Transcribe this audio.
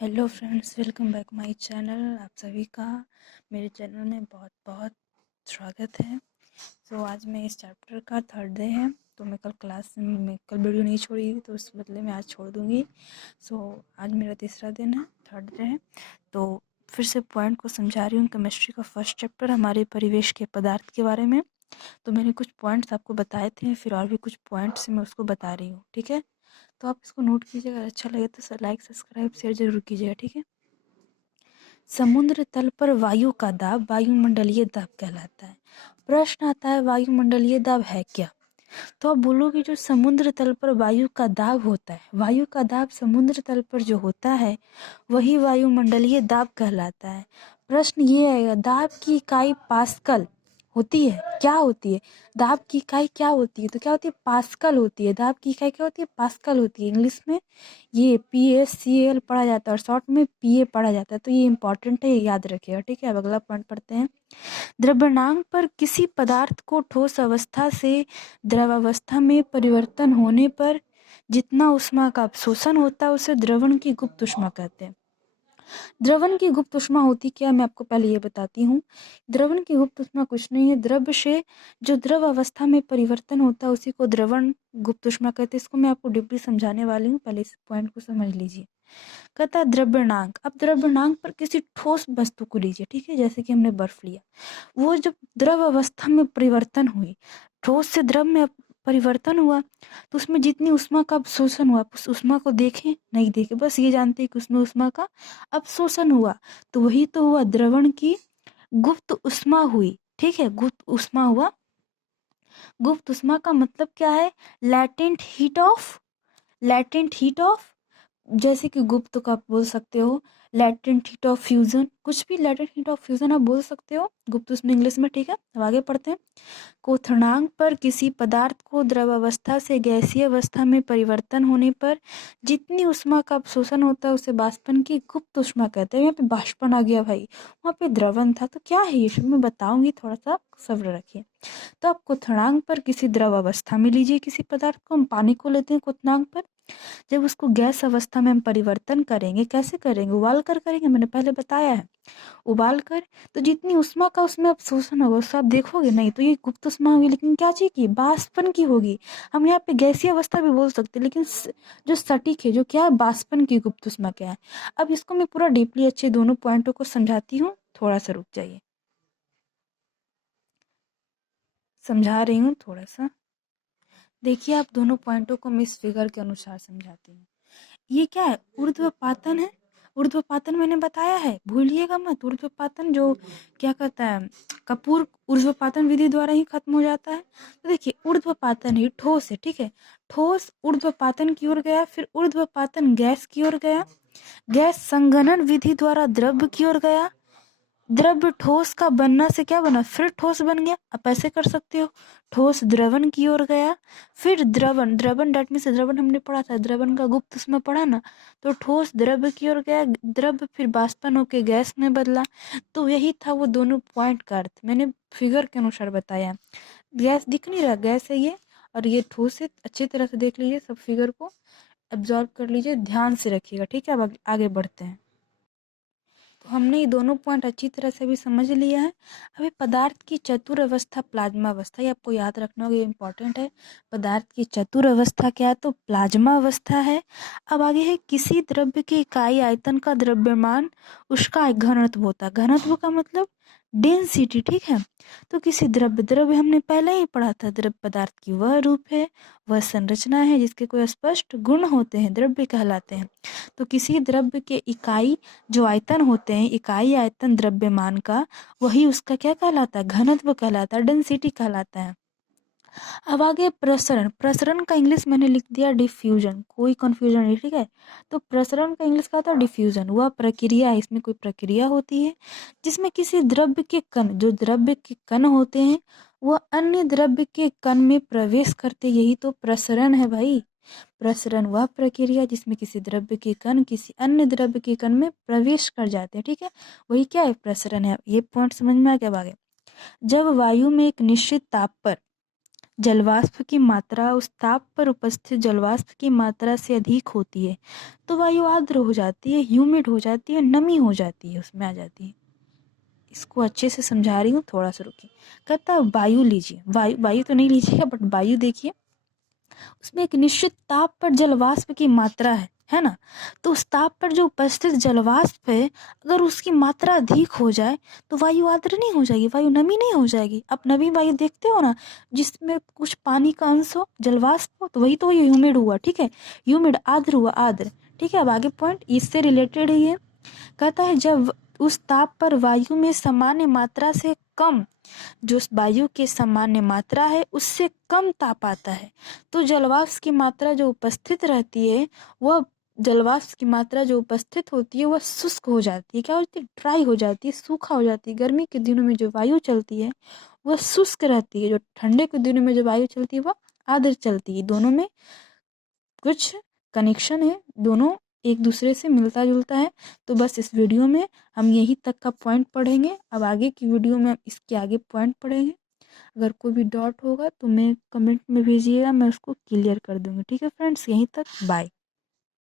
Hello friends, welcome back my channel. आप सभी का मेरे चैनल में बहुत बहुत स्वागत है। आज मैं इस चैप्टर का थर्ड डे है, तो मैं कल वीडियो नहीं छोड़ी थी, तो उस बदले में आज छोड़ दूँगी। आज मेरा तीसरा दिन है, थर्ड डे है। तो फिर से पॉइंट को समझा रही हूँ। केमिस्ट्री का फर्स्ट चैप्टर हमारे परिवेश के पदार्थ के बारे में। तो मैंने कुछ पॉइंट्स आपको बताए थे, फिर और भी कुछ पॉइंट्स मैं उसको बता रही हूँ, ठीक है। तो आप इसको नोट कीजिएगा, अगर अच्छा लगे तो लाइक सब्सक्राइब शेयर जरूर कीजिएगा, ठीक है। समुद्र तल पर वायु का दाब वायुमंडलीय दाब कहलाता है। प्रश्न आता है, वायुमंडलीय दाब है क्या? तो आप बोलोगे, जो समुद्र तल पर वायु का दाब होता है, वायु का दाब समुद्र तल पर जो होता है वही वायुमंडलीय दाब कहलाता है। प्रश्न ये आएगा, दाब की इकाई पास्कल होती है। क्या होती है? दाब की इकाई क्या होती है? तो क्या होती है? पास्कल होती है। दाब की इकाई क्या होती है? पास्कल होती है। इंग्लिश में ये PACL पढ़ा जाता है और शॉर्ट में PA पढ़ा जाता है। तो ये इंपॉर्टेंट है, ये याद रखिएगा, ठीक है। अब अगला पॉइंट पढ़ते हैं। द्रव्यमान पर किसी पदार्थ को ठोस अवस्था से द्रवावस्था में परिवर्तन होने पर जितना ऊष्मा का अवशोषण होता है उसे द्रवण की गुप्त ऊष्मा कहते हैं। द्रवण की गुप्त ऊष्मा होती क्या, मैं आपको पहले ये बताती हूँ। द्रवण की गुप्त ऊष्मा कुछ नहीं है, द्रव्य से जो द्रव अवस्था में परिवर्तन होता है उसी को द्रवण गुप्त ऊष्मा कहते हैं। इसको मैं आपको डीपली समझाने वाली हूँ, पहले इस पॉइंट को समझ लीजिए। कहता है द्रव्यमानांक। अब द्रव्यमानांक पर किसी ठोस वस्तु को लीजिए, ठीक है। जैसे कि हमने बर्फ लिया, वो जब द्रव अवस्था में परिवर्तन हुई, ठोस से द्रव में परिवर्तन हुआ, तो उसमें जितनी ऊष्मा का अवशोषण हुआ, उस ऊष्मा को देखें नहीं देखे, बस ये जानते हैं कि उसमें ऊष्मा का अवशोषण हुआ, तो वही तो हुआ द्रवण की गुप्त ऊष्मा हुई, ठीक है। गुप्त ऊष्मा हुआ। गुप्त ऊष्मा का मतलब क्या है? लैटेंट हीट ऑफ जैसे कि गुप्त का आप बोल सकते हो लैटेंट हीट ऑफ फ्यूजन, कुछ भी लैटेंट हीट ऑफ फ्यूजन आप बोल सकते हो गुप्त उसमें इंग्लिश में, ठीक है। अब आगे पढ़ते हैं। क्वथनांक पर किसी पदार्थ को द्रवावस्था से गैसीय अवस्था में परिवर्तन होने पर जितनी ऊष्मा का अवशोषण होता है उसे बाष्पन की गुप्त ऊष्मा कहते हैं। यहाँ पे बाष्पन आ गया भाई, वहाँ पे द्रवन था, तो क्या है ये सब मैं बताऊंगी, थोड़ा सा सब्र रखिए। तो आप क्वथनांक पर किसी द्रव अवस्था में लीजिए किसी पदार्थ को, हम पानी को लेते हैं क्वथनांक पर। जब उसको गैस अवस्था में हम परिवर्तन करेंगे, कैसे करेंगे? उबाल कर करेंगे, मैंने पहले बताया है। उबाल कर, तो जितनी उष्मा का उसमें अवशोषण होगा उससे आप देखोगे नहीं, तो ये गुप्त उष्मा होगी, लेकिन क्या चीज की? बाष्पन की होगी। हम यहाँ पे गैसीय अवस्था भी बोल सकते हैं, लेकिन जो सटीक है, जो क्या है, बाष्पन की गुप्त उष्मा क्या है। अब इसको मैं पूरा डीपली अच्छे दोनों पॉइंटों को समझाती हूँ, थोड़ा सा रुक जाइए, समझा रही हूँ थोड़ा सा। देखिए, आप दोनों पॉइंटों को मैं इस फिगर के अनुसार समझाती हूँ। ये क्या है? ऊर्ध्वपातन है। ऊर्ध्वपातन मैंने बताया है, भूलिएगा मत। ऊर्ध्वपातन जो क्या कहता है, कपूर ऊर्ध्वपातन विधि द्वारा ही खत्म हो जाता है। तो देखिए, ऊर्ध्वपातन ही ठोस है, ठीक है। ठोस ऊर्ध्वपातन की ओर गया, फिर ऊर्ध्वपातन गैस की ओर गया, गैस संघनन विधि द्वारा द्रव्य की ओर गया, द्रव्य ठोस का बनना से क्या बना? फिर ठोस बन गया। आप ऐसे कर सकते हो, ठोस द्रवण की ओर गया, फिर द्रवण, द्रवण डेट मीन्स द्रवण हमने पढ़ा था, द्रवण का गुप्त उसमें पढ़ा ना। तो ठोस द्रव्य की ओर गया, द्रव्य फिर बाष्पन होकर गैस में बदला। तो यही था वो दोनों पॉइंट का अर्थ, मैंने फिगर के अनुसार बताया। गैस दिख नहीं रहा, गैस है ये, और ये ठोस है। अच्छी तरह से देख लीजिए, सब फिगर को एब्जॉर्व कर लीजिए, ध्यान से रखिएगा, ठीक है। अब आगे बढ़ते हैं। तो हमने ये दोनों पॉइंट अच्छी तरह से भी समझ लिया है। अभी पदार्थ की चतुर अवस्था प्लाज्मा अवस्था, ये आपको याद रखना होगा, ये इंपॉर्टेंट है। पदार्थ की चतुर अवस्था क्या है? तो प्लाज्मा अवस्था है। अब आगे है, किसी द्रव्य की इकाई आयतन का द्रव्यमान उसका एक घनत्व होता है। घनत्व का मतलब डेंसिटी, ठीक है। तो किसी द्रव्य, द्रव्य हमने पहले ही पढ़ा था, द्रव्य पदार्थ की वह रूप है, वह संरचना है जिसके कोई स्पष्ट गुण होते हैं, द्रव्य कहलाते हैं। तो किसी द्रव्य के इकाई जो आयतन होते हैं, इकाई आयतन द्रव्यमान का, वही उसका क्या कहलाता है? घनत्व कहलाता है, डेंसिटी कहलाता है। अब आगे प्रसरण। प्रसरण का इंग्लिश मैंने लिख दिया डिफ्यूजन, कोई कंफ्यूजन नहीं, ठीक है। तो प्रसरण का इंग्लिश का था डिफ्यूजन। वह प्रक्रिया है, इसमें कोई प्रक्रिया होती है जिसमें किसी द्रव्य के कण, जो द्रव्य के कण होते हैं, वह अन्य द्रव्य के कण में प्रवेश करते, यही तो प्रसरण है भाई। प्रसरण वह प्रक्रिया जिसमें किसी द्रव्य के कण किसी अन्य द्रव्य के कण में प्रवेश कर जाते हैं, ठीक है। वही क्या है? प्रसरण है। ये पॉइंट समझ में आ गया? आगे, जब वायु में एक निश्चित ताप पर जलवाष्प की मात्रा उस ताप पर उपस्थित जलवाष्प की मात्रा से अधिक होती है तो वायु आर्द्र हो जाती है, ह्यूमिड हो जाती है, नमी हो जाती है, उसमें आ जाती है। इसको अच्छे से समझा रही हूँ, थोड़ा सा रुकिए। कहता है वायु लीजिए, वायु तो नहीं लीजिएगा, बट वायु देखिए, उसमें एक निश्चित ताप पर जलवाष्प की मात्रा है ना। तो उस ताप पर जो उपस्थित जलवाष्प है, अगर उसकी मात्रा अधिक हो जाए तो वायु आर्द्र नहीं हो जाएगी, वायु नमी नहीं हो जाएगी। आप नमी वायु देखते हो ना, जिसमें कुछ पानी का अंश हो, जलवाष्प हो, तो वही तो ये ह्यूमिड हुआ, ठीक है। ह्यूमिड आर्द्र हुआ, आर्द्र, ठीक है। अब आगे पॉइंट इससे रिलेटेड ही है। कहता है जब उस ताप पर वायु में सामान्य मात्रा से कम, जो उस वायु की सामान्य मात्रा है उससे कम ताप आता है, तो जलवाष्प की मात्रा जो उपस्थित रहती है, वह जलवाष्प की मात्रा जो उपस्थित होती है वह शुष्क हो जाती है। क्या होती है? ड्राई हो जाती है, सूखा हो जाती है। गर्मी के दिनों में जो वायु चलती है वह शुष्क रहती है, जो ठंडे के दिनों में जो वायु चलती है वह आर्द्र चलती है। दोनों में कुछ कनेक्शन है, दोनों एक दूसरे से मिलता जुलता है। तो बस इस वीडियो में हम यही तक का पॉइंट पढ़ेंगे। अब आगे की वीडियो में हम इसके आगे पॉइंट पढ़ेंगे। अगर कोई भी डाउट होगा तो मैं कमेंट में भेजिएगा, मैं उसको क्लियर कर दूंगी। ठीक है फ्रेंड्स, यहीं तक, बाय।